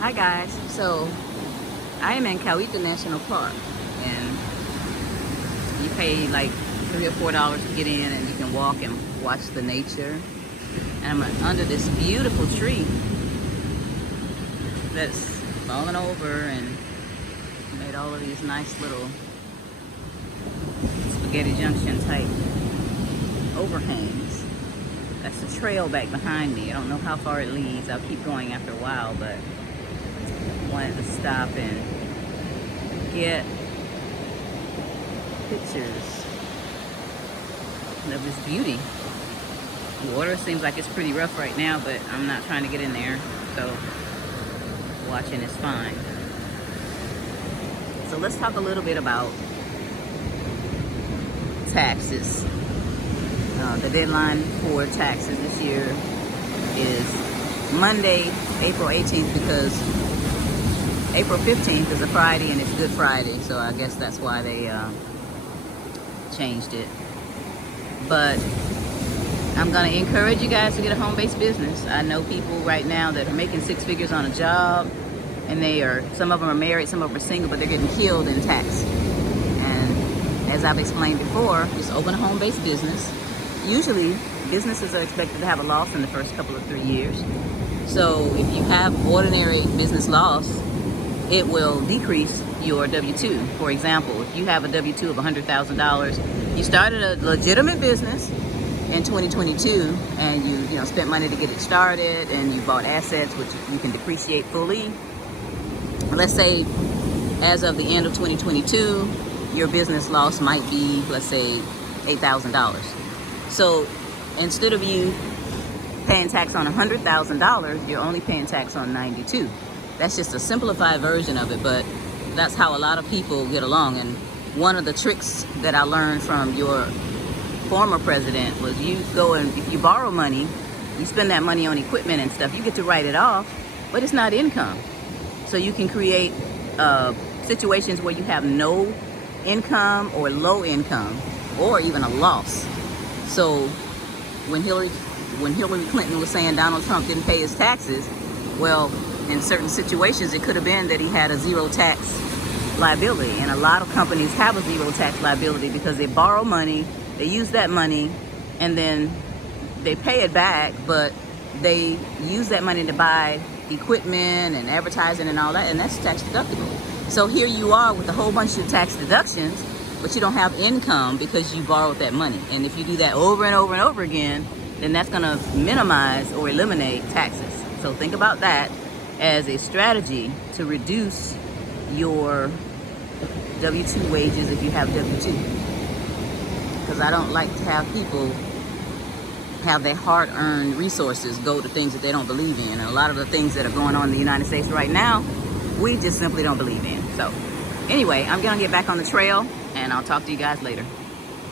Hi guys, so I am in Coweta National Park and you pay like $3 or $4 to get in and you can walk and watch the nature. And I'm under this beautiful tree that's fallen over and made all of these nice little spaghetti junction type overhangs. That's the trail back behind me. I don't know how far it leads. I'll keep going after a while, but wanted to stop and get pictures of this beauty. The water seems like it's pretty rough right now, but I'm not trying to get in there, so watching is fine. So let's talk a little bit about taxes. The deadline for taxes this year is Monday, April 18th, because April 15th is a Friday and it's Good Friday, so I guess that's why they changed it. But I'm going to encourage you guys to get a home-based business. I know people right now that are making six figures on a job, and some of them are married, some of them are single, but they're getting killed in tax. And as I've explained before, just open a home-based business. Usually, businesses are expected to have a loss in the first couple of 3 years. So if you have ordinary business loss, it will decrease your W-2. For example, if you have a W-2 of $100,000, you started a legitimate business in 2022 and you spent money to get it started and you bought assets which you can depreciate fully. Let's say as of the end of 2022, your business loss might be, let's say, $8,000. So instead of you paying tax on $100,000, you're only paying tax on $92,000. That's just a simplified version of it, but that's how a lot of people get along. And one of the tricks that I learned from your former president was you go and if you borrow money, you spend that money on equipment and stuff, you get to write it off, but it's not income. So you can create situations where you have no income or low income or even a loss. So when Hillary Clinton was saying Donald Trump didn't pay his taxes, well, in certain situations, it could have been that he had a zero tax liability. And a lot of companies have a zero tax liability because they borrow money, they use that money, and then they pay it back, but they use that money to buy equipment and advertising and all that, and that's tax deductible. So here you are with a whole bunch of tax deductions, but you don't have income because you borrowed that money. And if you do that over and over and over again, then that's gonna minimize or eliminate taxes. So think about that as a strategy to reduce your W-2 wages if you have W-2. Because I don't like to have people have their hard-earned resources go to things that they don't believe in. And a lot of the things that are going on in the United States right now, we just simply don't believe in. So anyway, I'm gonna get back on the trail and I'll talk to you guys later.